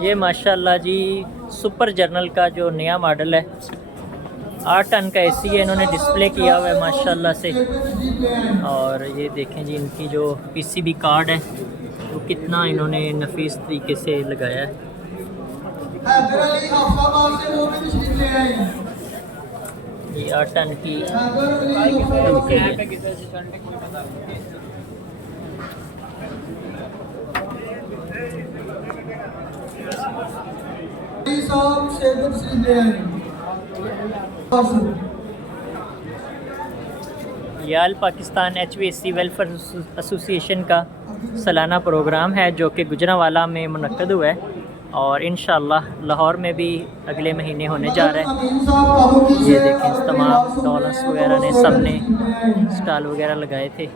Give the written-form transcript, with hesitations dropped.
ये माशाल्लाह जी super journal का जो नया मॉडल है 8 टन का एसी है, इन्होंने डिस्प्ले किया हुआ है माशाल्लाह से। और ये देखें जी इनकी जो पीसीबी कार्ड है वो कितना इन्होंने नफीस तरीके से लगाया है। ये 8 टन की ये आल पाकिस्तान HVAC वेलफेयर एसोसिएशन का सालाना प्रोग्राम है जो कि गुजरांवाला में मुनक्कद हुआ है और इंशाअल्लाह लाहौर में भी अगले महीने होने जा रहा है। ये देखें तमाम डॉलर्स वगैरह ने सबने स्टॉल वगैरह लगाए थे।